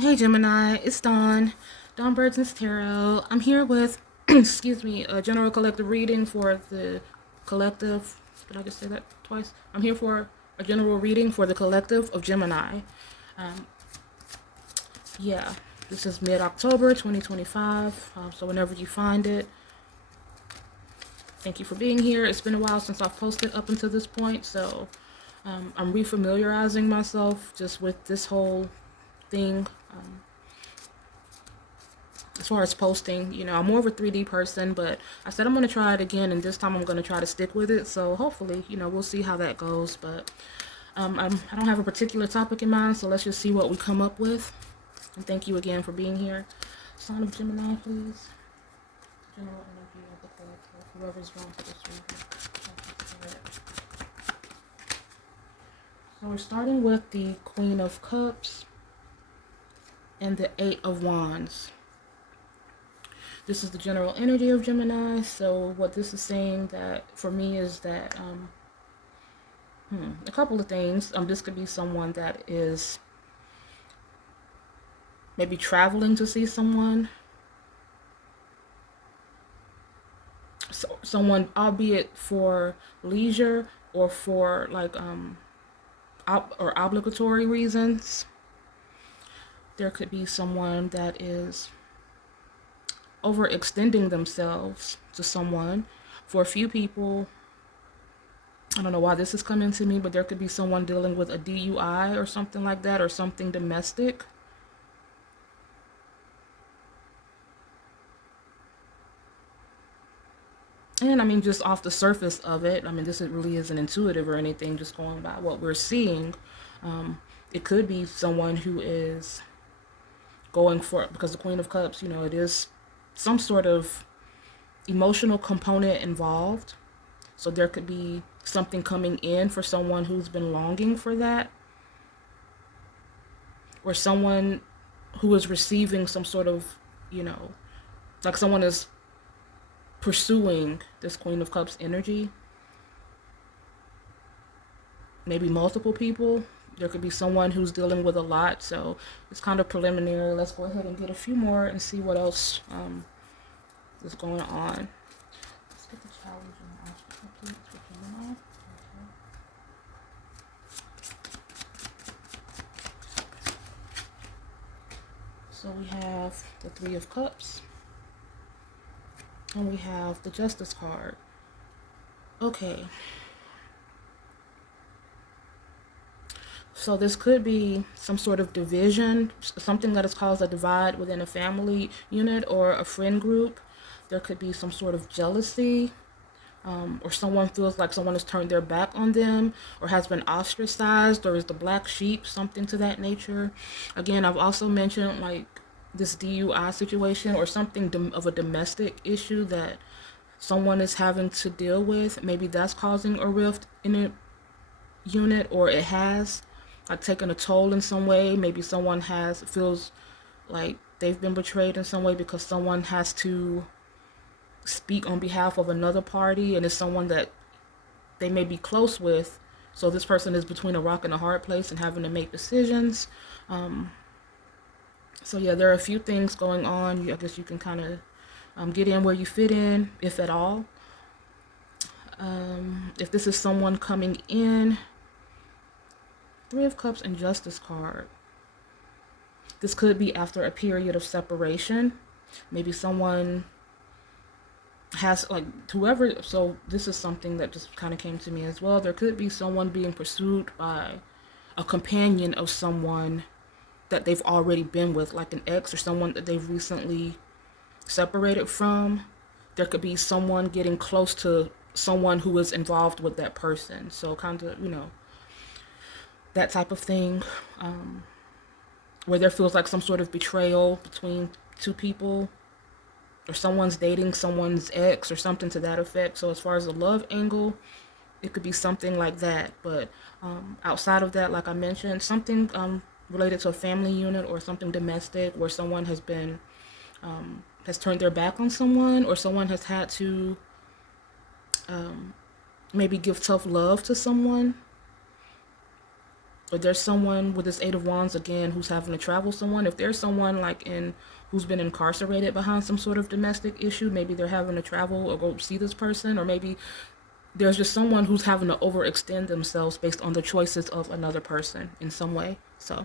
Hey Gemini, it's Dawn. Dawn Birdson's Tarot. I'm here with, excuse me, a general collective reading for the collective. Did I just say that twice? I'm here for a general reading for the collective of Gemini. Um, yeah, this is mid-October 2025. So whenever you find it, thank you for being here. It's been a while since I've posted up until this point, so I'm refamiliarizing myself just with this whole thing. As far as posting, I'm more of a 3D person, but I said I'm going to try it again, and this time I'm going to try to stick with it. So hopefully, we'll see how that goes. But I don't have a particular topic in mind, so let's just see what we come up with. And thank you again for being here. Sign of Gemini, please. General energy of the collective, whoever's drawn to this reading. So we're starting with the Queen of Cups and the Eight of Wands. This is the general energy of Gemini. So what this is saying that for me is that a couple of things. This could be someone that is maybe traveling to see someone. So someone, albeit for leisure or for like or obligatory reasons. There could be someone that is overextending themselves to someone. For a few people, I don't know why this is coming to me, but there could be someone dealing with a DUI or something like that, or something domestic. And just off the surface of it, this really isn't intuitive or anything, just going by what we're seeing. It could be someone who is going for, because the Queen of Cups, it is some sort of emotional component involved. So there could be something coming in for someone who's been longing for that, or someone who is receiving some sort of, like someone is pursuing this Queen of Cups energy. Maybe multiple people. There could be someone who's dealing with a lot. So it's kind of preliminary. Let's go ahead and get a few more and see what else is going on. Let's get the challenge and the obstacle, please, for Gemini. So we have the Three of Cups. And we have the Justice card. Okay. So this could be some sort of division, something that has caused a divide within a family unit or a friend group. There could be some sort of jealousy, or someone feels like someone has turned their back on them or has been ostracized or is the black sheep, something to that nature. Again, I've also mentioned like this DUI situation or something of a domestic issue that someone is having to deal with. Maybe that's causing a rift in a unit, or it has like taken a toll in some way. Maybe someone feels like they've been betrayed in some way because someone has to speak on behalf of another party, and it's someone that they may be close with. So this person is between a rock and a hard place and having to make decisions. So yeah, there are a few things going on. I guess you can kind of get in where you fit in, if at all. If this is someone coming in, Three of Cups and Justice card. This could be after a period of separation. Maybe someone has like whoever. So this is something that just kind of came to me as well. There could be someone being pursued by a companion of someone that they've already been with, like an ex or someone that they've recently separated from. There could be someone getting close to someone who is involved with that person. So kind of, that type of thing, where there feels like some sort of betrayal between two people, or someone's dating someone's ex or something to that effect. So as far as the love angle, it could be something like that. But outside of that, like I mentioned, something related to a family unit or something domestic, where someone has turned their back on someone, or someone has had to maybe give tough love to someone. Or there's someone with this Eight of Wands again who's having to travel someone. If there's someone like who's been incarcerated behind some sort of domestic issue, maybe they're having to travel or go see this person, or maybe there's just someone who's having to overextend themselves based on the choices of another person in some way. So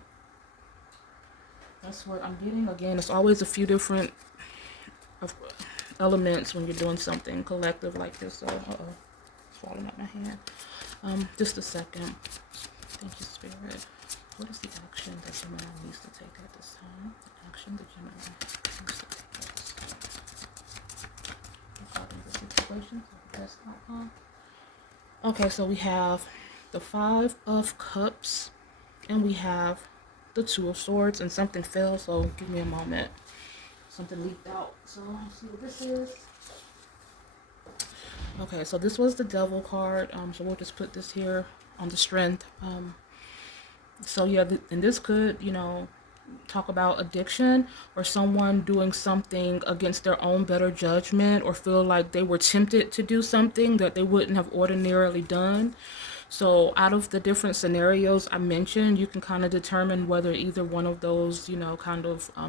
that's what I'm getting. Again, it's always a few different elements when you're doing something collective like this. So, it's falling out my hand. Just a second. Thank you, Spirit. What is the action that Gemini needs to take at this time? The action that Gemini needs to take at this time. Regarding the situation, so the best outcome. Okay, so we have the Five of Cups, and we have the Two of Swords, and something fell, so give me a moment. Something leaked out, so let's see what this is. Okay, so this was the Devil card, so we'll just put this here on the Strength. So yeah, and this could, talk about addiction or someone doing something against their own better judgment or feel like they were tempted to do something that they wouldn't have ordinarily done. So out of the different scenarios I mentioned, you can kind of determine whether either one of those,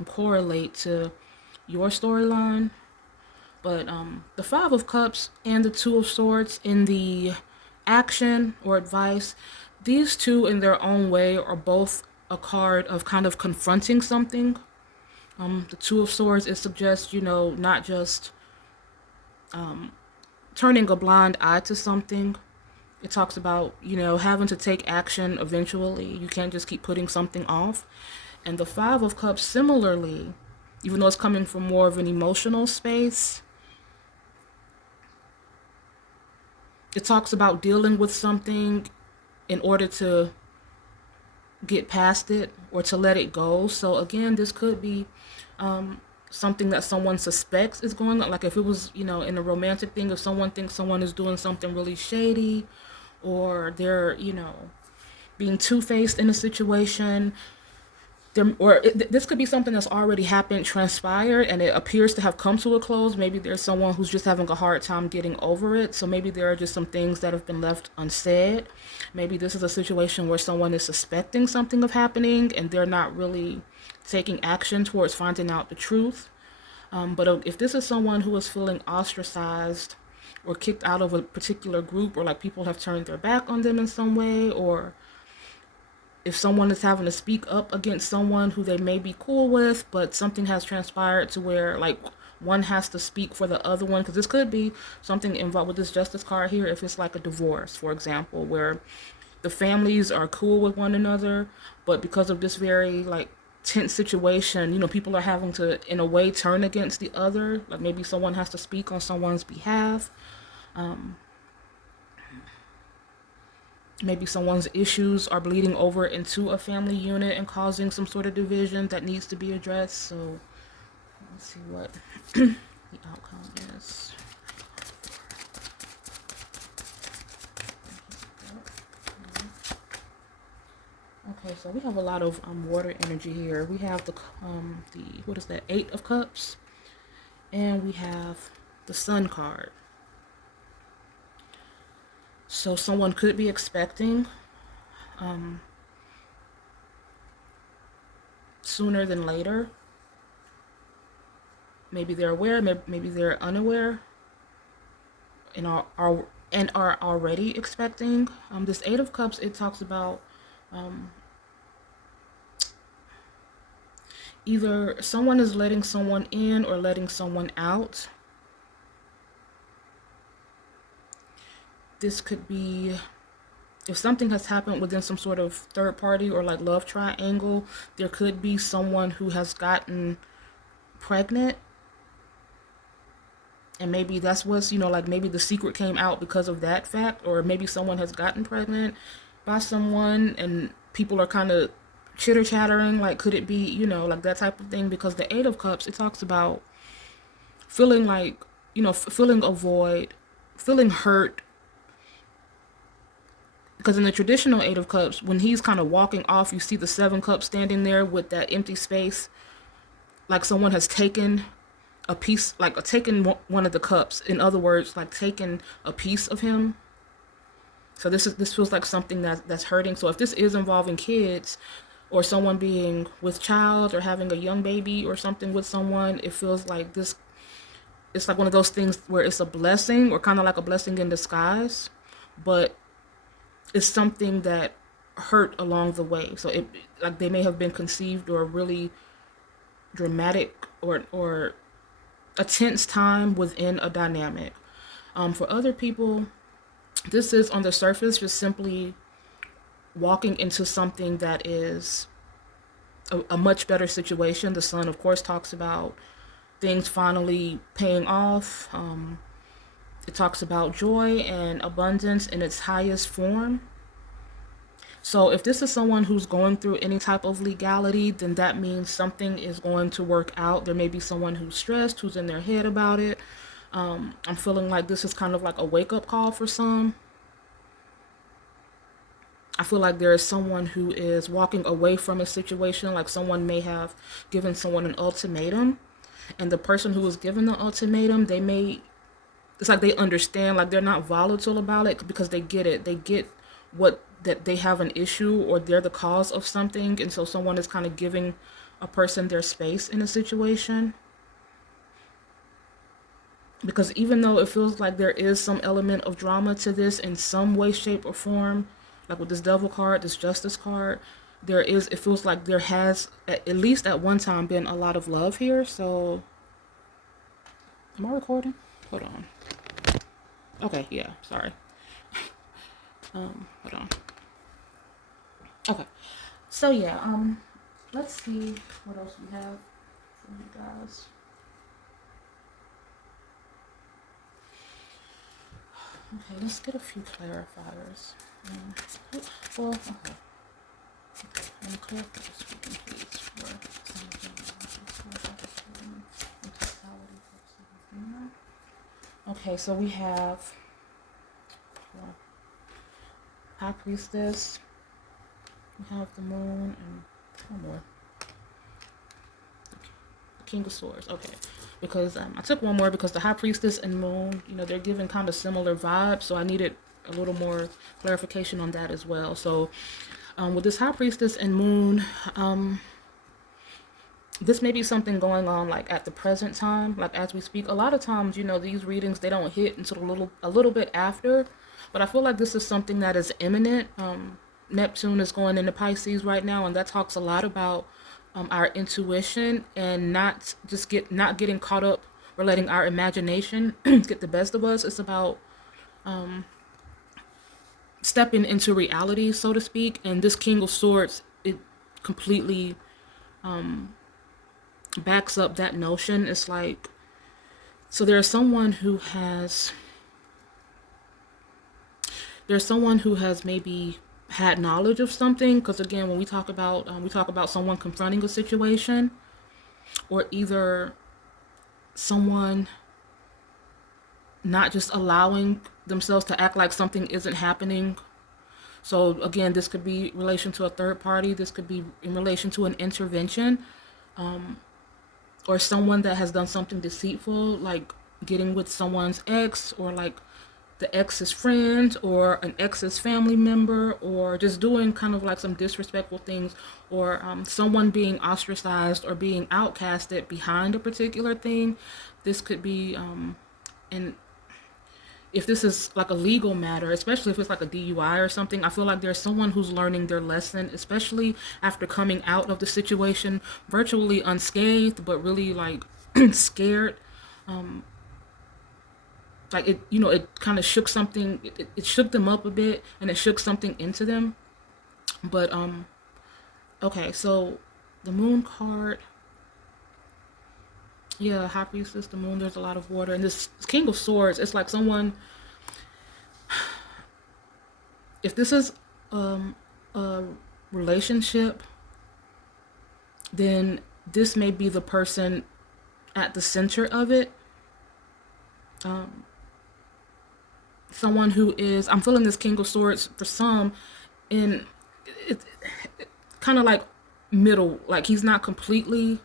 correlate to your storyline. But the Five of Cups and the Two of Swords in the action or advice, these two in their own way are both a card of kind of confronting something. The Two of Swords, it suggests, not just turning a blind eye to something. It talks about, having to take action eventually. You can't just keep putting something off. And the Five of Cups, similarly, even though it's coming from more of an emotional space, it talks about dealing with something in order to get past it or to let it go. So again, this could be something that someone suspects is going on. Like if it was, in a romantic thing, if someone thinks someone is doing something really shady, or they're, being two-faced in a situation, this could be something that's already happened, transpired, and it appears to have come to a close. Maybe there's someone who's just having a hard time getting over it. So maybe there are just some things that have been left unsaid. Maybe this is a situation where someone is suspecting something of happening and they're not really taking action towards finding out the truth. But if this is someone who is feeling ostracized or kicked out of a particular group, or like people have turned their back on them in some way, or if someone is having to speak up against someone who they may be cool with, but something has transpired to where like one has to speak for the other one, because this could be something involved with this Justice card here. If it's like a divorce, for example, where the families are cool with one another, but because of this very like tense situation, people are having to, in a way, turn against the other. Like maybe someone has to speak on someone's behalf. Maybe someone's issues are bleeding over into a family unit and causing some sort of division that needs to be addressed. So let's see what the outcome is. Okay, so we have a lot of water energy here. We have the what is that, Eight of Cups, and we have the Sun card. So someone could be expecting sooner than later. Maybe they're aware, maybe they're unaware, and are already expecting. This Eight of Cups, it talks about either someone is letting someone in or letting someone out. This could be if something has happened within some sort of third party or like love triangle. There could be someone who has gotten pregnant, and maybe that's what's, like maybe the secret came out because of that fact, or maybe someone has gotten pregnant by someone and people are kind of chitter chattering, like could it be, like that type of thing. Because the Eight of Cups, it talks about feeling like, feeling a void, feeling hurt. Because in the traditional Eight of Cups, when he's kind of walking off, you see the Seven Cups standing there with that empty space, like someone has taken a piece, like taken one of the cups. In other words, like taken a piece of him. So this feels like something that's hurting. So if this is involving kids, or someone being with child, or having a young baby or something with someone, it feels like this. It's like one of those things where it's a blessing, or kind of like a blessing in disguise, but it's something that hurt along the way. So it, like, they may have been conceived or really dramatic, or a tense time within a dynamic. For other people, this is on the surface just simply walking into something that is a much better situation. The sun, of course, talks about things finally paying off. It talks about joy and abundance in its highest form. So if this is someone who's going through any type of legality, then that means something is going to work out. There may be someone who's stressed, who's in their head about it. I'm feeling like this is kind of like a wake-up call for some. I feel like there is someone who is walking away from a situation, like someone may have given someone an ultimatum, and the person who was given the ultimatum, it's like they understand, like they're not volatile about it because they get it. They get what that they have an issue, or they're the cause of something, and so someone is kind of giving a person their space in a situation. Because even though it feels like there is some element of drama to this in some way, shape, or form, like with this devil card, this justice card, it feels like there has, at least at one time, been a lot of love here. So, am I recording? Hold on. Okay, yeah, sorry. Hold on. Okay, so yeah, let's see what else we have from you guys. Okay, let's get a few clarifiers. Well, okay. I'm a character speaking, please, for okay, so we have High Priestess, we have the Moon, and one more. The King of Swords, okay. Because I took one more because the High Priestess and Moon, they're giving kind of similar vibes, so I needed a little more clarification on that as well. So with this High Priestess and Moon, this may be something going on like at the present time, like as we speak. A lot of times, these readings, they don't hit until a little bit after, but I feel like this is something that is imminent. Neptune is going into Pisces right now, and that talks a lot about our intuition, and not getting caught up or letting our imagination get the best of us. It's about stepping into reality, so to speak. And this King of Swords, it completely backs up that notion. It's like, so there's someone who has maybe had knowledge of something, because again, when we talk about someone confronting a situation, or either someone not just allowing themselves to act like something isn't happening. So again, this could be in relation to a third party, this could be in relation to an intervention, or someone that has done something deceitful, like getting with someone's ex, or like the ex's friend, or an ex's family member, or just doing kind of like some disrespectful things, or someone being ostracized or being outcasted behind a particular thing. This could be, and if this is like a legal matter, especially if it's like a DUI or something, I feel like there's someone who's learning their lesson, especially after coming out of the situation virtually unscathed, but really like scared. Like it kind of shook something. It shook them up a bit, and it shook something into them. But okay, so the Moon card. Yeah, High Priestess, the Moon. There's a lot of water, and this King of Swords. It's like someone. If this is a relationship, then this may be the person at the center of it. Someone who is, I'm feeling this King of Swords for some, in it kind of like middle, like he's not completely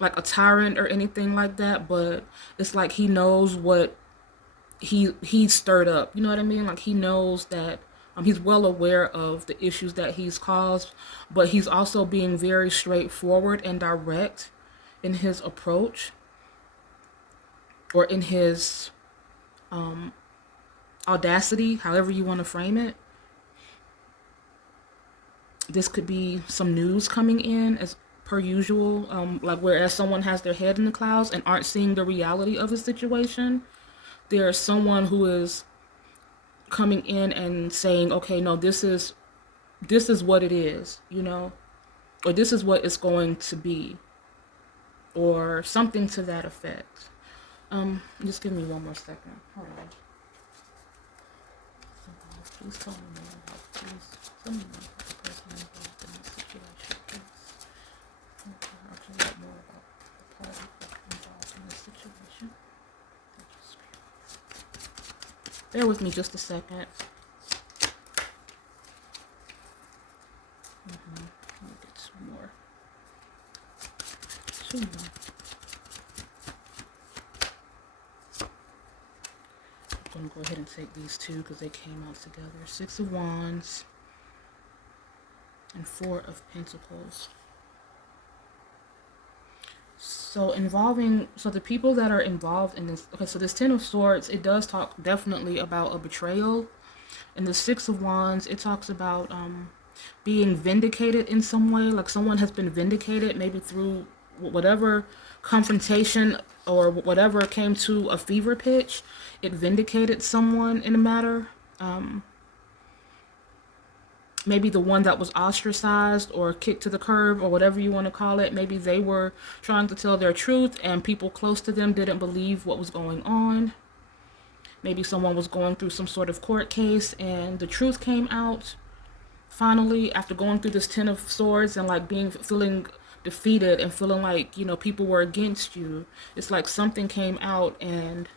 like a tyrant or anything like that, but it's like he knows what he stirred up. You know what I mean? Like he knows that He's well aware of the issues that he's caused, but he's also being very straightforward and direct in his approach, or in his audacity, however you want to frame it. This could be some news coming in as per usual, like whereas someone has their head in the clouds and aren't seeing the reality of the situation, there's someone who is coming in and saying, okay, no, this is what it is, or this is what it's going to be, or something to that effect. Just give me one more second. Hold on. Please tell me more about, please tell me more about the person involved in this situation, please. Okay, I'll tell you more about the party involved in this situation. Thank you, Spirit. Bear with me just a second. Let me get two more. I'm going to go ahead and take these two because they came out together. 6 of Wands and 4 of Pentacles. So the people that are involved in this, okay, so this 10 of Swords, it does talk definitely about a betrayal. And the 6 of Wands, it talks about being vindicated in some way, like someone has been vindicated, maybe through whatever confrontation or whatever came to a fever pitch. It vindicated someone in a matter. Maybe the one that was ostracized or kicked to the curb or whatever you want to call it, maybe they were trying to tell their truth and people close to them didn't believe what was going on. Maybe someone was going through some sort of court case and the truth came out finally after going through this 10 of Swords and like feeling defeated and feeling like, people were against you. It's like something came out and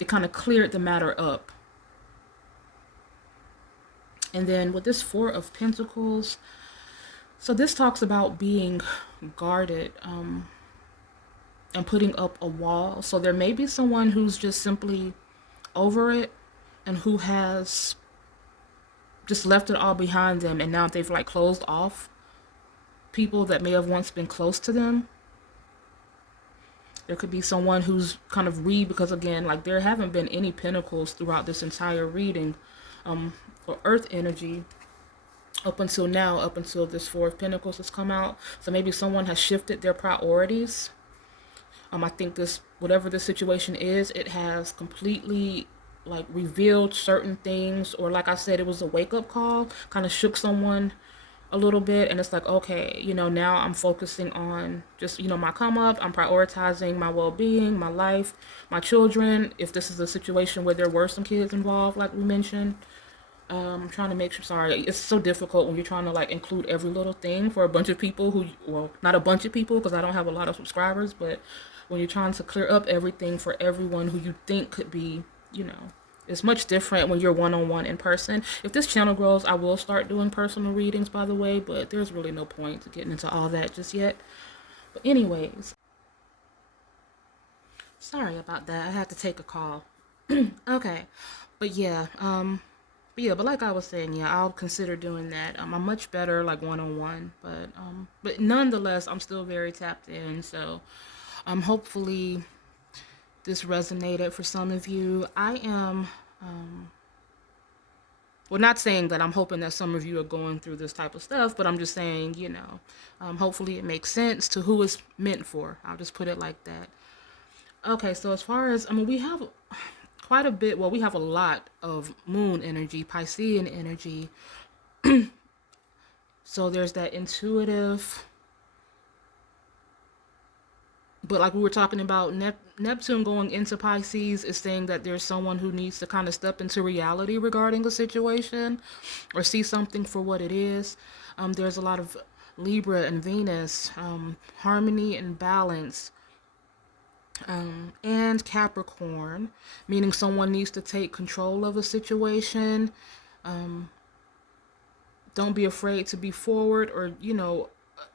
it kind of cleared the matter up. And then with this 4 of Pentacles, so this talks about being guarded and putting up a wall. So there may be someone who's just simply over it and who has just left it all behind them, and now they've like closed off people that may have once been close to them. There could be someone who's kind of because again, like there haven't been any pentacles throughout this entire reading, or earth energy up until now, up until this 4 of Pentacles has come out. So maybe someone has shifted their priorities. I think whatever this situation is, it has completely like revealed certain things, or like I said, it was a wake-up call, kind of shook someone a little bit, and it's like, okay, now I'm focusing on just, my come up. I'm prioritizing my well-being, my life, my children. If this is a situation where there were some kids involved, like we mentioned, I'm trying to make sure, sorry, it's so difficult when you're trying to like include every little thing for a bunch of people well, not a bunch of people because I don't have a lot of subscribers, but when you're trying to clear up everything for everyone who you think could be, it's much different when you're one-on-one in person. If this channel grows, I will start doing personal readings, by the way, but there's really no point to getting into all that just yet. But anyways, sorry about that. I had to take a call. Okay, but yeah, but like I was saying, yeah, I'll consider doing that. I'm much better like one-on-one, but nonetheless, I'm still very tapped in. So, hopefully this resonated for some of you. I am, well, not saying that I'm hoping that some of you are going through this type of stuff, but I'm just saying, hopefully it makes sense to who it's meant for. I'll just put it like that. Okay, so as far as, we have quite a bit, well, we have a lot of moon energy, Piscean energy. So there's that intuitive, but like we were talking about, Neptune going into Pisces is saying that there's someone who needs to kind of step into reality regarding a situation or see something for what it is. There's a lot of Libra and Venus, harmony and balance, and Capricorn, meaning someone needs to take control of a situation. Don't be afraid to be forward or,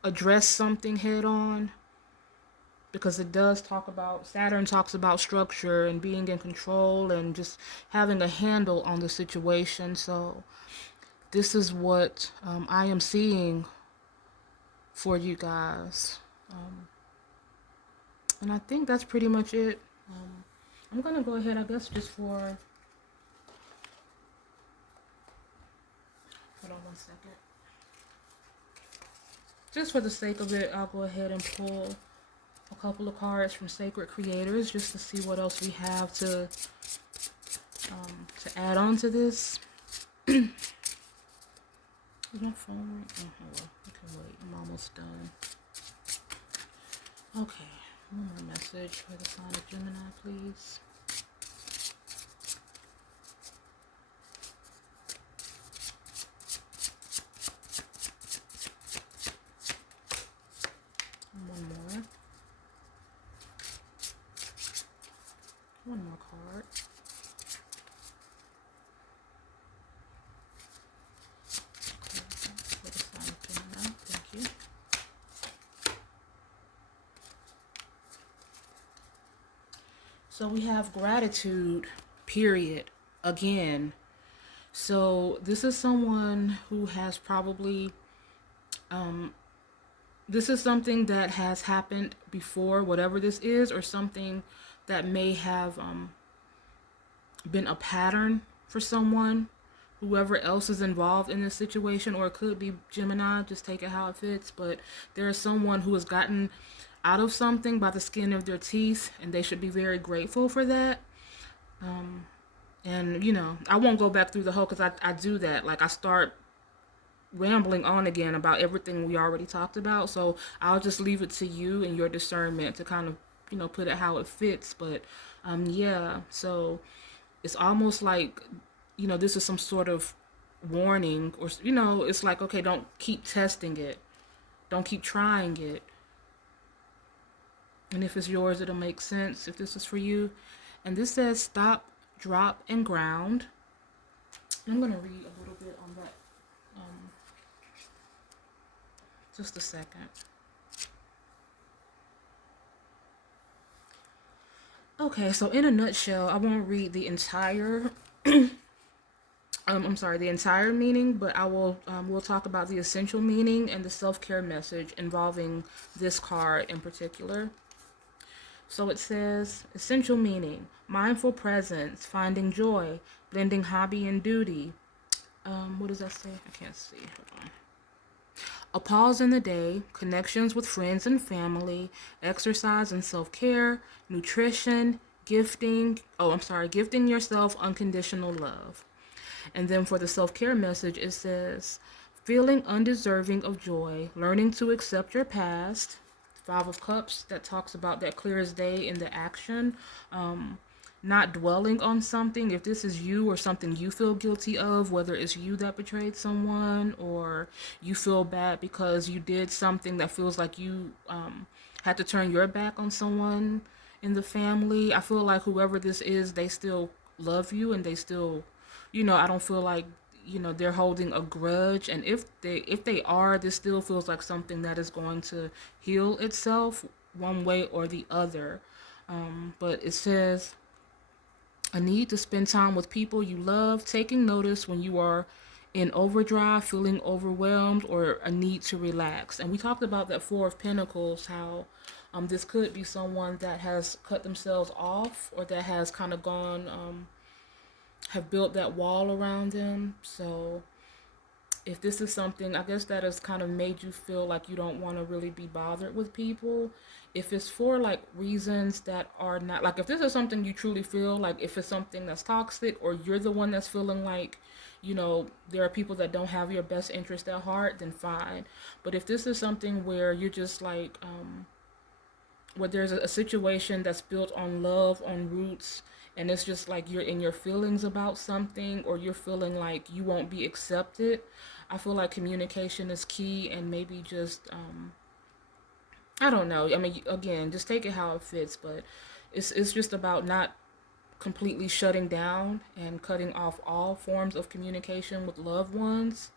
address something head on. because it does talk about, Saturn talks about structure and being in control and just having a handle on the situation. So this is what I am seeing for you guys. And I think that's pretty much it. I'm going to go ahead, I guess, just for... Hold on one second. Just for the sake of it, I'll go ahead and pull a couple of cards from Sacred Creators just to see what else we have to add on to this. Is my phone ring? Oh, well, I can wait. I'm almost done. Okay, one more message for the sign of Gemini, please. One more card. Okay, for the sign of Gemini. Thank you. So we have gratitude, period, again. So this is someone who has probably, this is something that has happened before, whatever this is, or something that may have been a pattern for someone, whoever else is involved in this situation, or it could be Gemini, just take it how it fits. But there is someone who has gotten out of something by the skin of their teeth, and they should be very grateful for that. And, you know, I won't go back through the whole, because I do that. Like, I start rambling on again about everything we already talked about. So I'll just leave it to you and your discernment to kind of, you know, put it how it fits. But, yeah, so it's almost like, you know, this is some sort of warning, or, you know, it's like, okay, don't keep testing it. Don't keep trying it. And if it's yours, it'll make sense if this is for you. And this says stop, drop, and ground. I'm going to read a little bit on that. Just a second. Okay, so in a nutshell, I won't read the entire the entire meaning, but I will we'll talk about the essential meaning and the self-care message involving this card in particular. So it says, essential meaning, mindful presence, finding joy, blending hobby and duty. What does that say? I can't see. Hold on. A pause in the day, connections with friends and family, exercise and self-care, nutrition, gifting yourself unconditional love. And then for the self-care message, it says, feeling undeserving of joy, learning to accept your past. Five of Cups, that talks about that clear as day in the action. Not dwelling on something. If this is you or something you feel guilty of, whether it's you that betrayed someone or you feel bad because you did something that feels like you had to turn your back on someone in the family. I feel like whoever this is, they still love you, and they still, you know, I don't feel like, you know, they're holding a grudge. And if they are, this still feels like something that is going to heal itself one way or the other. But it says a need to spend time with people you love, taking notice when you are in overdrive, feeling overwhelmed, or a need to relax. And we talked about that Four of Pentacles, how this could be someone that has cut themselves off, or that has kind of gone have built that wall around them. So if this is something, I guess, that has kind of made you feel like you don't want to really be bothered with people, if it's for like reasons that are not, like if this is something you truly feel like, if it's something that's toxic, or you're the one that's feeling like, you know, there are people that don't have your best interest at heart, then fine. But if this is something where you're just like, where there's a situation that's built on love, on roots, and it's just like you're in your feelings about something, or you're feeling like you won't be accepted, I feel like communication is key. And maybe just, I don't know. I mean, again, just take it how it fits, but it's just about not completely shutting down and cutting off all forms of communication with loved ones.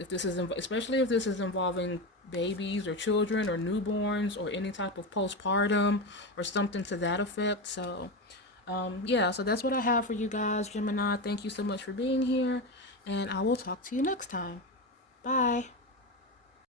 If this is, especially if this is involving babies or children or newborns or any type of postpartum or something to that effect. So yeah, so that's what I have for you guys, Gemini. Thank you so much for being here, and I will talk to you next time. Bye.